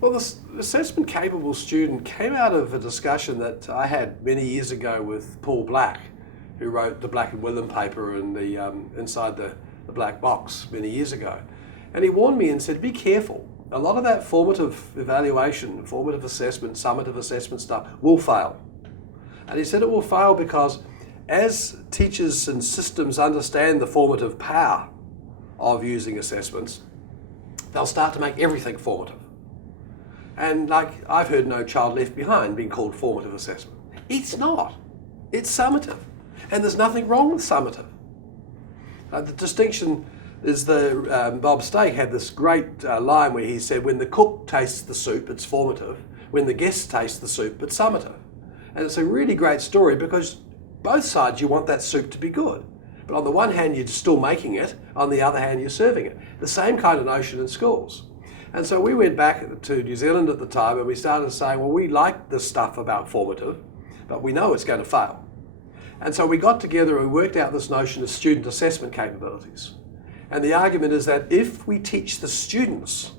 Well, this assessment capable student came out of a discussion that I had many years ago with Paul Black, who wrote the Black and William paper in the inside the black box many years ago. And he warned me and said, be careful. A lot of that formative evaluation, formative assessment, summative assessment stuff will fail. And he said it will fail because as teachers and systems understand the formative power of using assessments, they'll start to make everything formative. And like I've heard No Child Left Behind being called formative assessment. It's not. It's summative. And there's nothing wrong with summative. The distinction is Bob Stake had this great line where he said, when the cook tastes the soup, it's formative. When the guest tastes the soup, it's summative. And it's a really great story because both sides you want that soup to be good. But on the one hand, you're still making it. On the other hand, you're serving it. The same kind of notion in schools. And so we went back to New Zealand at the time and we started saying, well, we like this stuff about formative, but we know it's going to fail. And so we got together and worked out this notion of student assessment capabilities. And the argument is that if we teach the students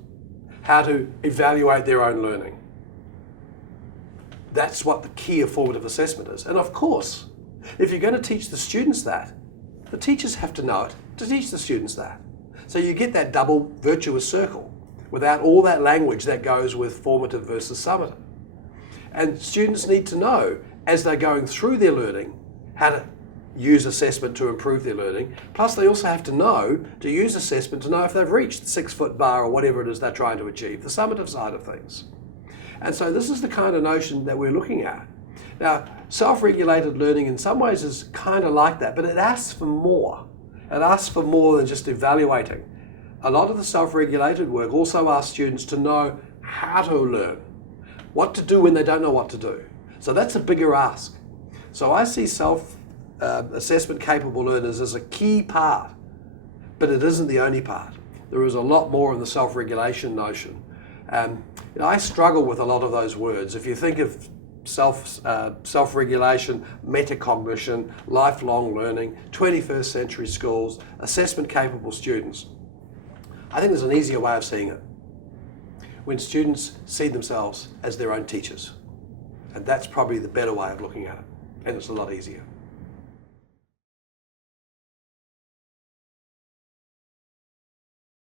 how to evaluate their own learning, that's what the key of formative assessment is. And of course, if you're going to teach the students that, the teachers have to know it to teach the students that. So you get that double virtuous circle without all that language that goes with formative versus summative. And students need to know, as they're going through their learning, how to use assessment to improve their learning. Plus they also have to know to use assessment to know if they've reached the 6-foot bar or whatever it is they're trying to achieve, the summative side of things. And so this is the kind of notion that we're looking at. Now, self-regulated learning in some ways is kind of like that, but it asks for more. It asks for more than just evaluating. A lot of the self-regulated work also asks students to know how to learn, what to do when they don't know what to do. So that's a bigger ask. So I see self-assessment capable learners as a key part, but it isn't the only part. There is a lot more in the self-regulation notion. I struggle with a lot of those words. If you think of self-regulation, metacognition, lifelong learning, 21st century schools, assessment capable students, I think there's an easier way of seeing it. When students see themselves as their own teachers. And that's probably the better way of looking at it. And it's a lot easier.